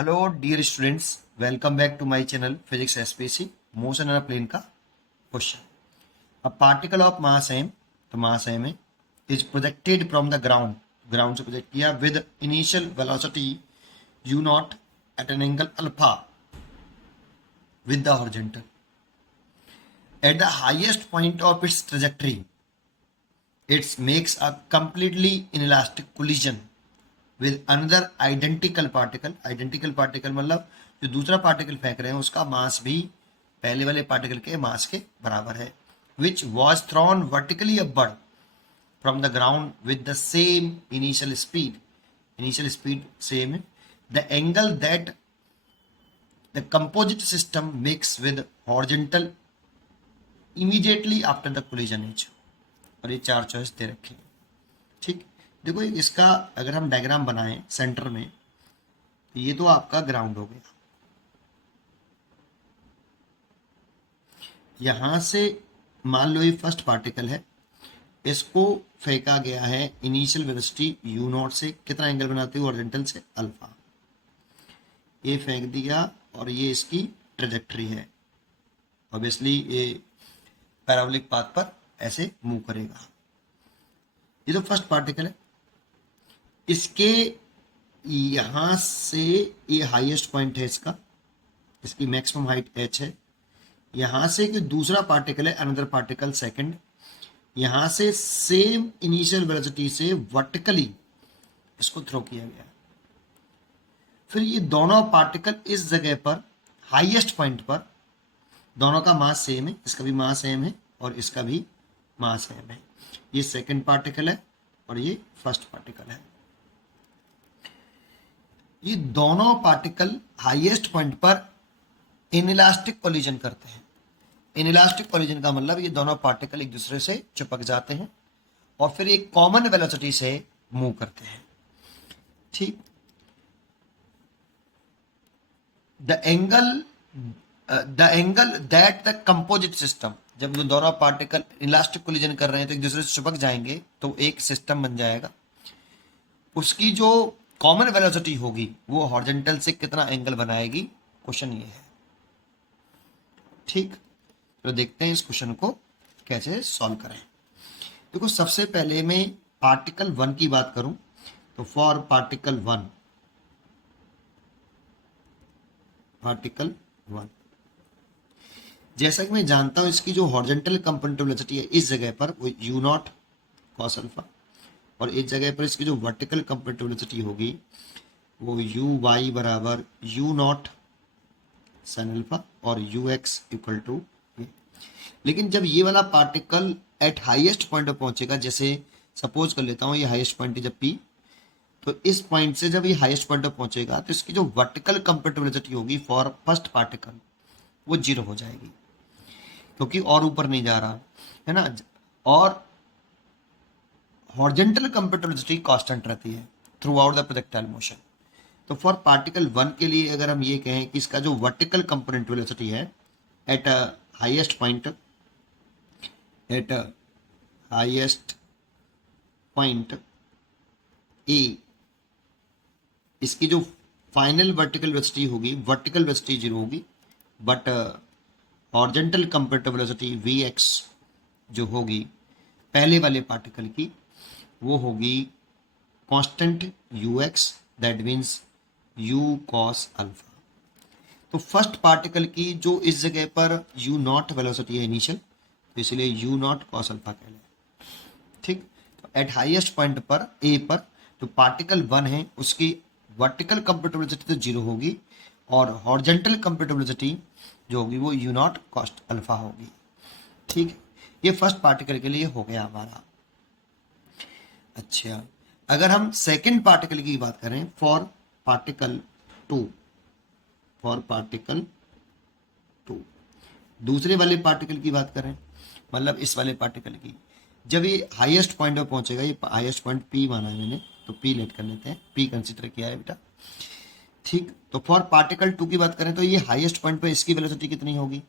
Hello dear students, welcome back to my channel physics SPC motion and plane का question. A particle of mass M, तो mass M है, is projected from the ground, ground से project किया with initial velocity u naught at an angle alpha with the horizontal at the highest point of its trajectory its makes a completely inelastic collision with another identical particle. Identical particle मतलब जो दूसरा particle फेंक रहे हैं उसका मास भी पहले वाले पार्टिकल के मास के बराबर है। Which was thrown vertically upward from the ground with the same initial speed, initial speed same है। The angle that the composite system makes with horizontal immediately after the collision is. और ये चार choice दे रखे हैं। ठीक, देखो इसका अगर हम डायग्राम बनाएं सेंटर में, तो ये तो आपका ग्राउंड हो गया। यहां से मान लो ये फर्स्ट पार्टिकल है, इसको फेंका गया है इनिशियल वेलोसिटी यू नॉट से, कितना एंगल बनाते हुए हॉरिजॉन्टल से अल्फा। ये फेंक दिया और ये इसकी ट्रेजेक्टरी है। ऑब्वियसली ये पैराबोलिक पाथ पर ऐसे मूव करेगा। ये तो फर्स्ट पार्टिकल है, इसके यहां से ये हाईएस्ट पॉइंट है इसका, इसकी मैक्सिमम हाइट h है। यहां से कि दूसरा पार्टिकल है अनदर पार्टिकल सेकंड, यहां से सेम इनिशियल वेलोसिटी से वर्टिकली इसको थ्रो किया गया। फिर ये दोनों पार्टिकल इस जगह पर हाईएस्ट पॉइंट पर, दोनों का मास सेम है, इसका भी मास सेम है और इसका भी मास सेम है। ये सेकंड पार्टिकल है और ये फर्स्ट पार्टिकल है। ये दोनों पार्टिकल हाईएस्ट पॉइंट पर इनइलास्टिक कोलिजन करते हैं। इनइलास्टिक कोलिजन का मतलब ये दोनों पार्टिकल एक दूसरे से चिपक जाते हैं और फिर एक कॉमन वेलोसिटी से मूव करते हैं। ठीक, the angle that the composite system, जब ये दोनों पार्टिकल इलास्टिक कोलिजन कर रहे हैं तो एक दूसरे से चिपक जाएंगे तो एक सिस्टम बन जाएगा। उसकी जो कॉमन वेलोसिटी होगी वो हॉरिजॉन्टल से कितना एंगल बनाएगी, क्वेश्चन ये है। ठीक, तो देखते हैं इस क्वेश्चन को कैसे सॉल्व करें। देखो सबसे पहले मैं पार्टिकल वन की बात करूं तो for particle one, particle one जैसा कि मैं जानता हूं इसकी जो हॉरिजॉन्टल कंपोनेंट वेलोसिटी है इस जगह पर वो यू नॉट कॉस अल्फा, और इस जगह पर इसकी जो वर्टिकल कंपोनेंट वेलोसिटी होगी वो यू वाई बराबर यू नॉट साइन अल्फा और यू एक्स इक्वल टू ये। लेकिन जब ये वाला पार्टिकल एट हाईएस्ट पॉइंट पर पहुंचेगा, जैसे सपोज कर लेता हूं ये हाईएस्ट पॉइंट है जब पी, तो इस पॉइंट से जब ये हाईएस्ट पॉइंट पर पहुंचेगा तो इसकी जो वर्टिकल कंपोनेंट वेलोसिटी होगी फॉर फर्स्ट पार्टिकल वो जीरो हो जाएगी, क्योंकि और ऊपर नहीं जा रहा है ना। और हॉरिजॉन्टल कंपोनेंट वेलोसिटी कांस्टेंट रहती है throughout the projectile motion. तो फॉर पार्टिकल वन के लिए अगर हम ये कहें कि इसका जो वर्टिकल कंपोनेंट वेलोसिटी है at highest point, at highest point A, इसकी जो फाइनल वर्टिकल वेलोसिटी होगी, वर्टिकल वेलोसिटी जीरो होगी, but horizontal component velocity V X जो होगी पहले वाले पार्टिकल की वो होगी constant U X, that means U cos alpha. तो फर्स्ट पार्टिकल की जो इस जगह पर यू नॉट वेलोसिटी है इनिशियल, तो इसलिए यू नॉट कॉस अल्फा कहलाए। ठीक, तो एट हाईएस्ट पॉइंट पर ए पर जो पार्टिकल वन है उसकी वर्टिकल कंपोनेंट वेलोसिटी तो जीरो होगी और हॉरिजॉन्टल कंपोनेंट वेलोसिटी जो होगी वो यू नॉट कॉस अल्फा होगी। ठीक, ये फर्स्ट पार्टिकल के लिए हो गया हमारा। अच्छा, अगर हम सेकंड पार्टिकल की बात करें for particle two, for particle two दूसरे वाले पार्टिकल की बात करें, मतलब इस वाले पार्टिकल की, जब ये हाईएस्ट पॉइंट पर पहुंचेगा, ये हाईएस्ट पॉइंट पी माना है मैंने तो पी लेट कर लेते हैं, पी कंसीडर किया है बेटा। ठीक, तो फॉर पार्टिकल टू की बात करें तो ये हाईएस्ट पॉइंट पर इसकी वेलोसिटी कितनी होगी,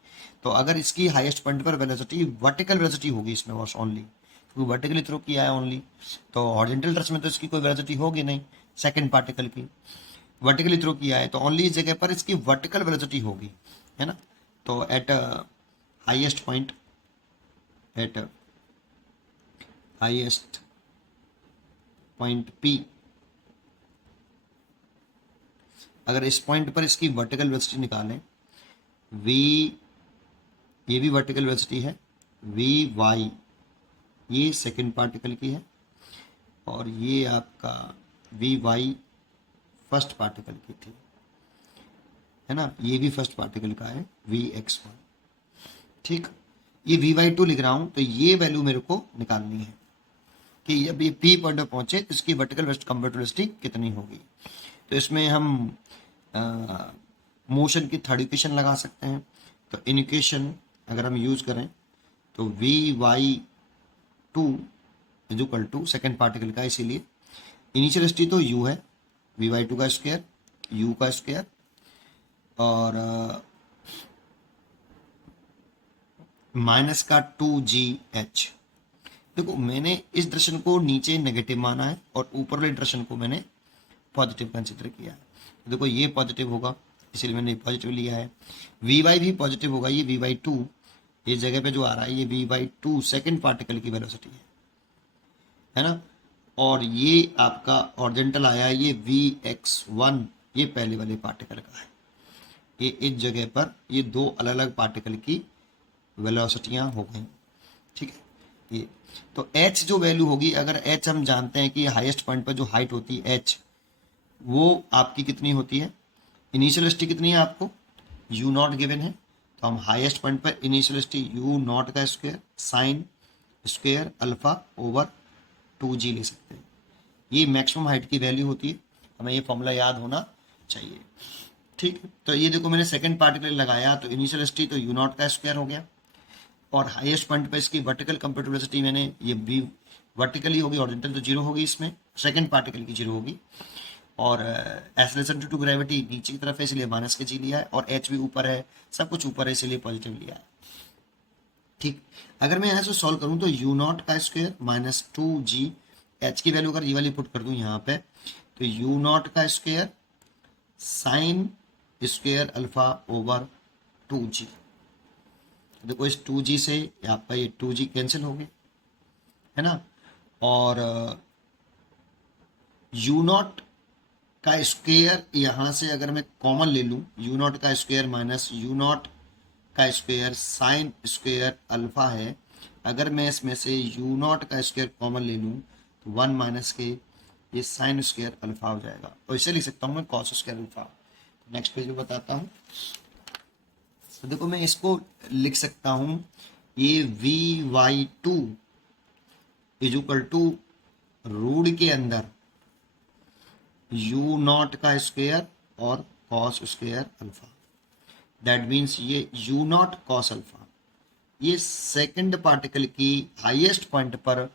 तो अगर इसकी हाईएस्ट पॉइंट पर वेलोसिटी वर्टिकल वेलोसिटी होगी इसमें बस ओनली, क्योंकि वर्टिकली थ्रो किया है ओनली, तो हॉरिजॉन्टल टच में तो इसकी कोई वेलोसिटी होगी नहीं सेकंड पार्टिकल की। वर्टिकली थ्रो किया है, तो ओनली इस जगह पर इसकी वर्टिकल वेलोसिटी होगी, है ना। तो eight highest point, at highest point P, अगर इस पॉइंट पर इसकी वर्टिकल वेलोसिटी निकालें, v, ये भी वर्टिकल वेलोसिटी है, vy, ये सेकंड पार्टिकल की है, और ये आपका vy फर्स्ट पार्टिकल की थी, है ना। ये भी फर्स्ट पार्टिकल का है, vx1, ठीक। ये vy2 लिख रहा हूं, तो ये वैल्यू मेरे को निकालनी है कि जब ये P पॉइंट पर पहुंचे तो इसकी वर्टिकल कंप्यूटेड वेलोसिटी कितनी होगी। तो इसमें हम मोशन की थर्ड इक्वेशन लगा सकते हैं। तो इन इक्वेशन अगर हम यूज करें तो vy2 is equal to second particle का, इसीलिए इनिशियल वेलोसिटी तो u है, vy2 का स्क्वायर, u का स्क्वायर, और माइनस का 2gh। देखो मैंने इस दर्शन को नीचे नेगेटिव माना है और ऊपर वाले दर्शन को मैंने पॉजिटिव कंसिडर किया है। देखो ये पॉजिटिव होगा, इसलिए मैंने पॉजिटिव लिया है। vy भी पॉजिटिव होगा, ये vy2 इस जगह पे जो आ रहा है, ये vy2 सेकंड पार्टिकल की वेलोसिटी है ना। और ये आपका ऑर्जेंटल आया, ये vx1, ये पहले वाले पार्टिकल का है। ये इस जगह पर ये दो अलग अलग पार्टिकल की वेलोसिटियां हो गई, ठीक है। ये तो h जो वैल्यू होगी, अगर h हम जानते हैं कि हाईएस्ट पॉइंट पर जो हाइट होती है h, वो आपकी कितनी होती है, इनिशियल वेलोसिटी कितनी है आपको u नॉट गिवन है, तो हम हाईएस्ट पॉइंट पर इनिशियल वेलोसिटी u नॉट का square sine square alpha over 2g ले सकते हैं। ये मैक्सिमम हाइट की वैल्यू होती है, हमें ये फॉर्मूला याद होना चाहिए, ठीक है। तो ये देखो मैंने सेकंड पार्टिकल लगाया, तो इनिशियल वेलोसिटी तो u नॉट का स्क्वायर हो गया, और हाईएस्ट पॉइंट पर इसकी वर्टिकल कंप्यूटेड वेलोसिटी मैंने ये भी वर्टिकली होगी, ऑरिजेंटल तो जीरो होगी, इसमें सेकंड पार्टिकल की जीरो होगी, और एक्सेलरेशन ड्यू टू ग्रेविटी नीचे की तरफ है इसलिए माइनस के जी लिया है, और एच भी ऊपर है, सब कुछ ऊपर है इसलिए पॉजिटिव लिया है, ठीक। अगर मैं यहाँ से सॉल्व करूँ तो u नॉट का स्क्वायर माइनस 2g, एच की वैल्यू अगर ये वाली पुट कर दूँ यहाँ पे, तो u नॉट का square sine square alpha over 2g। देखो इस 2g से आपका ये 2g कैंसिल हो गया, है ना। और u नॉट का स्क्वायर यहाँ से अगर मैं कॉमन ले लूँ, u नॉट का स्क्वायर माइनस u नॉट का स्क्वायर साइन स्क्वायर अल्फा है, अगर मैं इसमें से u नॉट का स्क्वायर कॉमन ले लूँ तो 1 माइनस के ये साइन स्क्वायर अल्फा हो जाएगा, और इसे लिख सकता हूँ मैं cos square alpha. Next page में बताता हूँ। तो देखो मैं इसको लिख सकता हूँ, ये vy2 is equal to root के अंदर u नॉट का स्क्वायर और cos square alpha, that means ये u नॉट कॉस अल्फा, ये सेकंड पार्टिकल की हाईएस्ट पॉइंट पर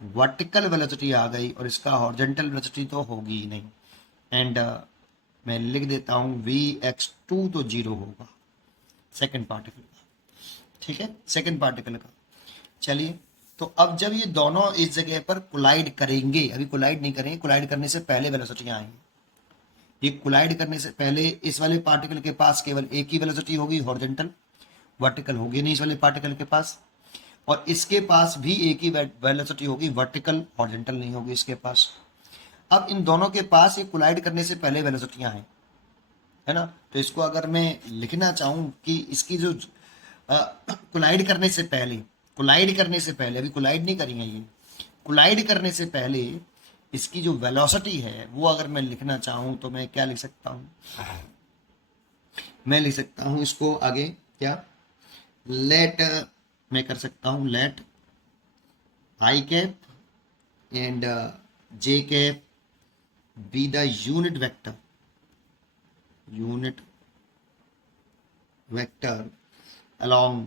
वर्टिकल वेलोसिटी आ गई, और इसका हॉरिजॉन्टल वेलोसिटी तो होगी ही नहीं, एंड मैं लिख देता हूँ vx2 तो जीरो होगा सेकंड पार्टिकल का, ठीक है, सेकंड पार्टिकल का। चलिए, तो अब जब ये दोनों इस जगह पर कोलाइड करेंगे, अभी कोलाइड नहीं करेंगे, कोलाइड करने से पहले वेलोसिटियां आएंगी। ये कोलाइड करने से पहले इस वाले पार्टिकल के पास केवल एक ही वेलोसिटी होगी हॉरिजॉन्टल, वर्टिकल होगी नहीं इस वाले पार्टिकल के पास, और इसके पास भी एक ही वेलोसिटी होगी वर्टिकल, हॉरिजॉन्टल नहीं होगी इसके पास। अब इन दोनों के पास ये कोलाइड करने से पहले वेलोसिटियां हैं, है ना। तो इसको अगर मैं लिखना चाहूं कि इसकी जो कोलाइड करने से पहले, कोलाइड करने से पहले, अभी कोलाइड नहीं करेंगे ये, कोलाइड करने से पहले इसकी जो वेलोसिटी है वो अगर मैं लिखना चाहूं तो मैं क्या लिख सकता हूं, मैं लिख सकता हूं इसको आगे क्या, लेट, मैं कर सकता हूं let I cap and J cap be the unit vector, unit vector along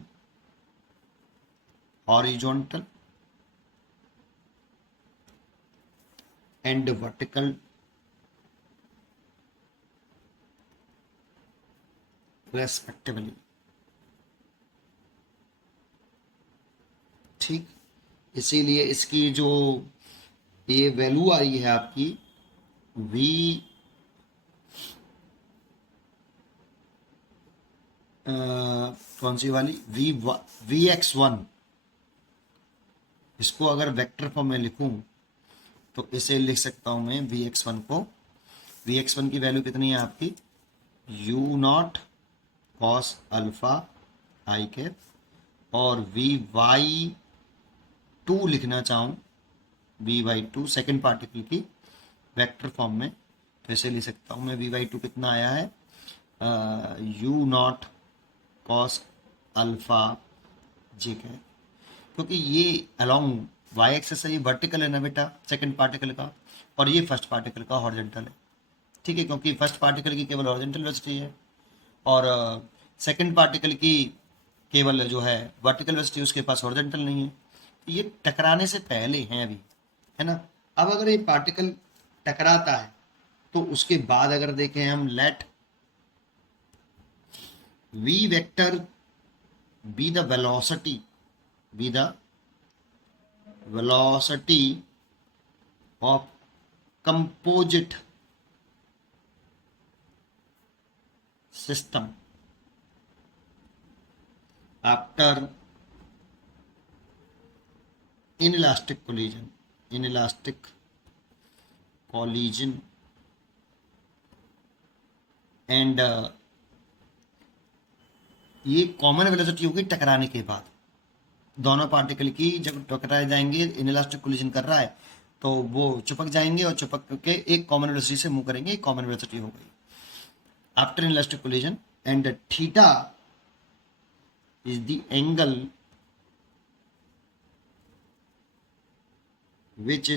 horizontal and vertical respectively, ठीक। इसीलिए इसकी जो ये वैल्यू आई है आपकी कौन सी वाली Vx1, इसको अगर वेक्टर फॉर्म में लिखूं तो इसे लिख सकता हूं मैं Vx1 को, Vx1 की वैल्यू कितनी है आपकी u0 cos alpha I cap, और Vy2 लिखना चाहूं, Vy2 सेकेंड पार्टिकल की वेक्टर फॉर्म में, तो इसे लिख सकता हूं मैं Vy2 कितना आया है u0 cos alpha J cap, क्योंकि ये अलोंग वाई एक्सेस से ये वर्टिकल है ना बेटा सेकंड पार्टिकल का, और ये फर्स्ट पार्टिकल का हॉरिजॉन्टल है, ठीक है, क्योंकि फर्स्ट पार्टिकल की केवल हॉरिजॉन्टल वेलोसिटी है और सेकंड पार्टिकल की केवल जो है वर्टिकल वेलोसिटी, उसके पास हॉरिजॉन्टल नहीं है, तो ये टकराने से पहले हैं अभी, है ना। अब अगर ये पार्टिकल टकराता है तो उसके बाद अगर देखें हम, let V vector be the velocity, be the velocity of composite system after inelastic collision, inelastic collision and ये कॉमन वेलोसिटी होगी टकराने के बाद, दोनों पार्टिकल की जब टकराए जाएंगे, इनइलास्टिक कोलिजन कर रहा है तो वो चिपक जाएंगे और चिपक के एक कॉमन वेलोसिटी से मूव करेंगे, एक कॉमन वेलोसिटी हो गई after inelastic collision, and theta is the angle which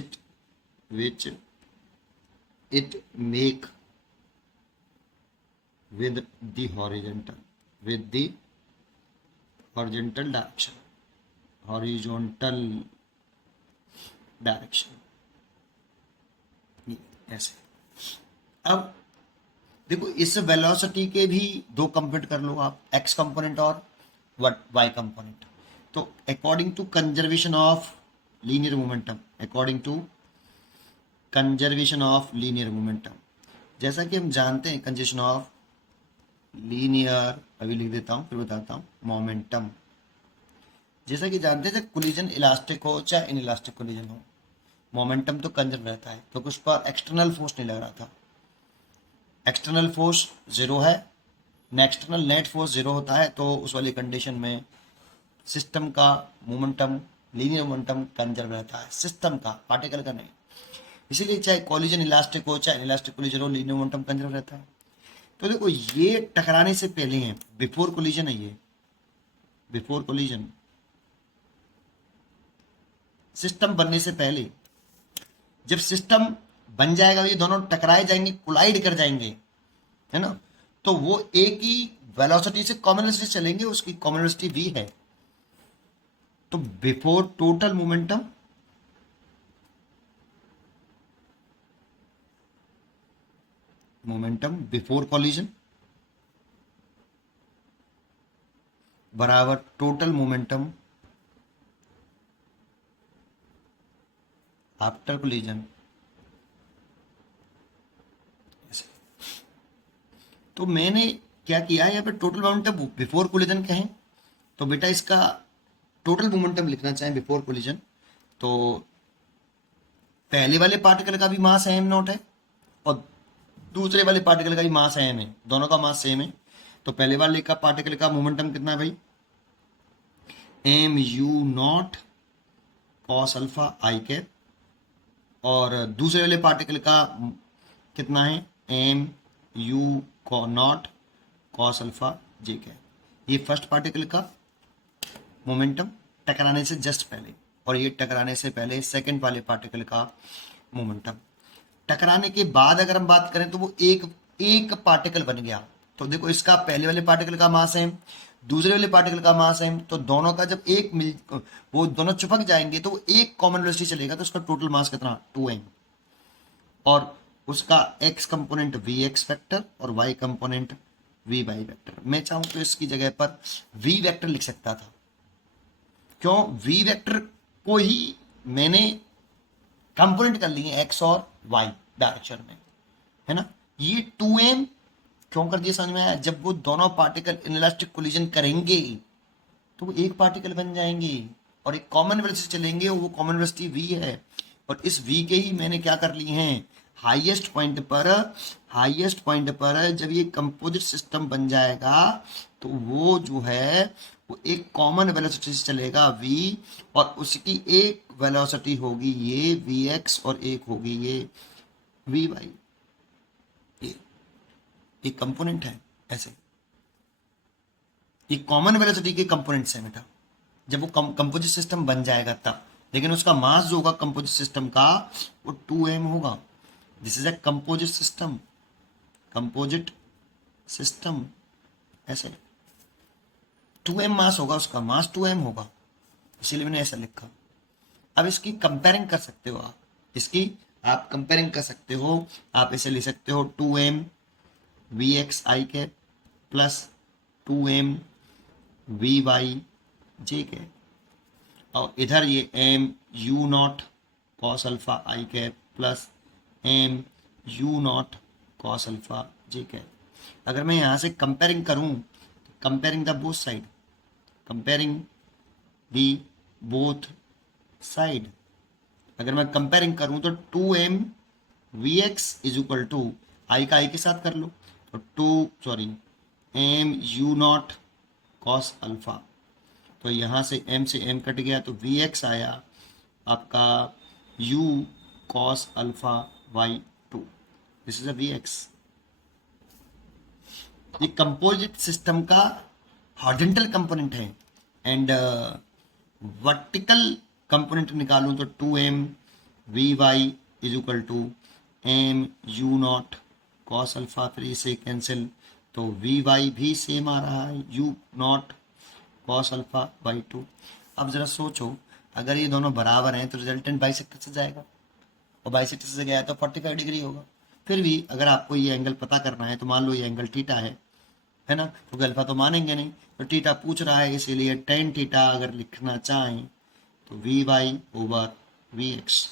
it make with the horizontal direction, horizontal direction, ऐसे। अब देखो इस वेलोसिटी के भी दो कंपोनेंट कर लो आप, एक्स कंपोनेंट और वाई कंपोनेंट, तो according to conservation of linear momentum, according to conservation of linear momentum, जैसा कि हम जानते हैं कंजर्वेशन ऑफ लीनियर, अभी लिख देता हूं फिर बताता हूं, मोमेंटम, जैसा कि जानते थे कोलिजन इलास्टिक हो चाहे इन इलास्टिक कोलिजन हो, मोमेंटम तो कंजर्व रहता है क्योंकि उस पर एक्सटर्नल फोर्स नहीं लग रहा था, एक्सटर्नल फोर्स जीरो है, एक्सटर्नल नेट फोर्स जीरो होता है, तो उस वाली कंडीशन में सिस्टम का मोमेंटम, लीनियर मोमेंटम कंजर्व रहता है, सिस्टम का, पार्टिकल का नहीं, इसीलिए चाहे कोलिजन इलास्टिक हो चाहे इलास्टिक कोलिजन हो, लीनियर मोमेंटम कंजर्व रहता है। तो देखो ये टकराने से पहले है, बिफोर कोलिजन है ये, बिफोर कोलिजन, सिस्टम बनने से पहले, जब सिस्टम बन जाएगा ये दोनों टकराए जाएंगे, कोलाइड कर जाएंगे, है ना, तो वो एक ही वेलोसिटी से, कॉमन वेलोसिटी चलेंगे, उसकी कॉमन वेलोसिटी v है, तो before total momentum before collision बराबर टोटल मोमेंटम आफ्टर कोलिजन। तो मैंने क्या किया है, यहाँ पे टोटल मोमेंटम बिफोर कोलिजन कहें तो बेटा इसका टोटल मोमेंटम लिखना चाहें बिफोर कोलिजन, तो पहले वाले पार्टिकल का भी मास एम नॉट है और दूसरे वाले पार्टिकल का भी मास एम है, दोनों का मास सेम है, तो पहले वाले का पार्टिकल का मोमेंटम कितना है भाई, M you not cos alpha I cap, और दूसरे वाले पार्टिकल का कितना है, M you not cos alpha J cap. ये फर्स्ट पार्टिकल का मोमेंटम टकराने से जस्ट पहले, और ये टकराने से पहले सेकंड वाले पार्टिकल का मोमेंटम। टकराने के बाद अगर हम बात करें तो वो एक पार्टिकल बन गया, तो देखो इसका पहले वाले पार्टिकल का मास है, दूसरे वाले पार्टिकल का मास है, तो दोनों का जब एक मिल, वो दोनों चिपक जाएंगे तो वो एक कॉमन वेलोसिटी चलेगा, तो उसका टोटल मास कितना 2m, और उसका x component V X vector और y component V Y vector. मैं चाहूं तो इसकी जगह पर v वेक्टर लिख सकता था, क्यों, v वेक्टर को ही मैंने कंपोनेंट कर लिए x और y डायरेक्शन में, है ना, ये 2m क्यों कर दिया समझ में आया? जब वो दोनों पार्टिकल इनइलास्टिक कोलिजन करेंगे तो वो एक पार्टिकल बन जाएंगे और एक कॉमन वेलोसिटी चलेंगे, और वो कॉमन वेलोसिटी v है। और इस v के ही मैंने क्या कर लिए हैं, हाईएस्ट पॉइंट पर जब ये कंपोजिट सिस्टम बन जाएगा तो वो जो है वो एक कॉमन वेलोसिटी से चलेगा v, और उसकी एक वेलोसिटी होगी ये vx और एक होगी ये vy। ये एक कंपोनेंट है ऐसे, ये कॉमन वेलोसिटी के कंपोनेंट्स हैं बेटा जब वो कंपोजिट सिस्टम बन जाएगा तब। लेकिन उसका मास जो होगा कंपोजिट सिस्टम का वो 2m होगा। This is a composite system ऐसे 2m मास होगा, उसका मास 2m होगा, इसीलिए मैंने ऐसा लिखा। अब इसकी कंपेयरिंग कर सकते हो आप, इसकी आप कंपेयरिंग कर सकते हो। आप इसे लिख सकते हो 2m vxi के प्लस 2m vy j के, और इधर ये M you not cos alpha I cap plus M you not cos alpha J cap. अगर मैं यहाँ से कंपेयरिंग करूँ, comparing the both side, comparing the both side, अगर मैं कंपेयरिंग करूँ तो 2m vx is equal to I का आई के साथ कर लो तो M you not cos alpha, तो यहाँ से m से m कट गया तो vx आया आपका u cos alpha y2। This is a vx। ये कंपोजिट सिस्टम का हॉरिजॉन्टल कंपोनेंट है, एंड वर्टिकल कंपोनेंट निकालूं तो 2m vy is equal to M you not cos alpha, फिर इसे कैंसिल तो vy भी सेम आ रहा है u not cos alpha by 2। अब जरा सोचो, अगर ये दोनों बराबर हैं तो रिजल्टेंट बाइसेक्टर से जाएगा, और बाइसेक्टर से गया तो 45 डिग्री होगा। फिर भी अगर आपको ये एंगल पता करना है तो मान लो ये एंगल थीटा है ना, क्योंकि अल्फा तो मानेंगे नहीं, तो थीटा पूछ रहा है, इसीलिए टेन थीटा अगर लिखना चाहें तो V Y over V X,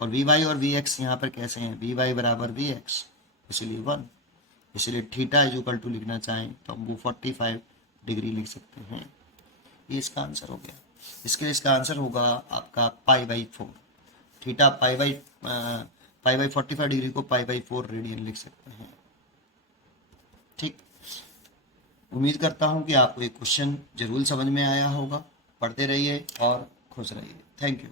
और वी वाई और वी एक्स यहाँ पर कैसे हैं, वी वाई बराबर वी एक्स, इसलिए 1, इसलिए थीटा इज इक्वल टू लिखना चाहें तो हम वो 45 डिग्री लिख सकते हैं। ये इसका आंसर हो गया। इसके लिए इसका आंसर होगा आपका π/4। थीटा पाई बाई 45 डिग्री को π/4 रेडियन लिख सकते हैं। ठीक, उम्मीद करता हूँ कि आपको ये क्वेश्चन जरूर समझ में आया होगा। पढ़ते रहिए और खुश रहिए। Thank you.